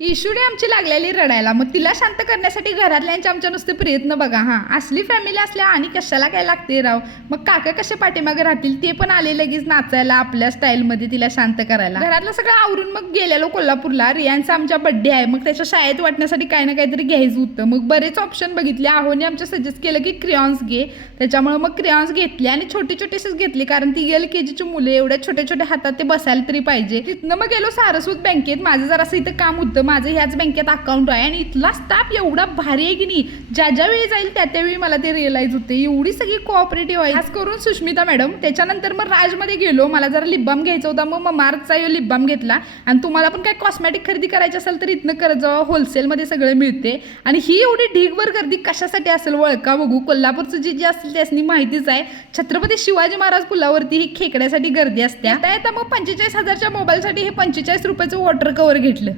इशुडी आमची लागलेली रडायला, मग तिला शांत करण्यासाठी घरातल्यांचे आमच्या नुसते प्रयत्न बघा. असली फॅमिली असल्या आणि कशाला काय लागते राव. मग काका कसे पाठीमागे राहतील, ते पण आले लगेच नाचायला आपल्या स्टाईलमध्ये तिला शांत करायला. घरातलं सगळं आवरून मग गेलेलो कोल्हापूरला. रियांचा आमच्या बड्डे आहे, मग त्याच्या शाळेत वाटण्यासाठी काही ना काहीतरी घ्यायचं होतं. मग बरेच ऑप्शन बघितले. आहोने आमच्या सजेस्ट केलं की क्रेयॉन्स घे, त्याच्यामुळे मग क्रेयॉन्स घेतले आणि छोटे छोटेसेच घेतले, कारण ती LKGची मुले एवढ्या छोट्या छोट्या हातात ते बसायला तरी पाहिजे. तिथनं मग गेलो सारस्वत बँकेत. माझं जरासं इथं काम होतं, माझं ह्याच बँकेत अकाउंट आहे आणि इथला स्टाफ एवढा भारी आहे की नाही, ज्या ज्या वेळी जाईल त्या त्यावेळी मला ते रिअलाइज होते. एवढी सगळी कोऑपरेटिव्ह आहे, खास करून सुष्मिता मॅडम. त्याच्यानंतर मग राजमध्ये गेलो, मला जरा लिप बाम घ्यायचा होता, मग मार्कचा लिप बाम घेतला. आणि तुम्हाला पण काय कॉस्मॅटिक खरेदी करायची असेल तर इथनं करत जावा, होलसेलमध्ये सगळं मिळते. आणि ही एवढी ढीगभर गर्दी कशासाठी असेल वळका बघू. कोल्हापूरचं जी असेल त्यासनी माहितीच आहे, छत्रपती शिवाजी महाराज पुलावरती ही खेकड्यासाठी गर्दी असते. आता मग 45,000च्या मोबाईलसाठी हे 45 रुपयाचं वॉटर कव्हर घेतलं.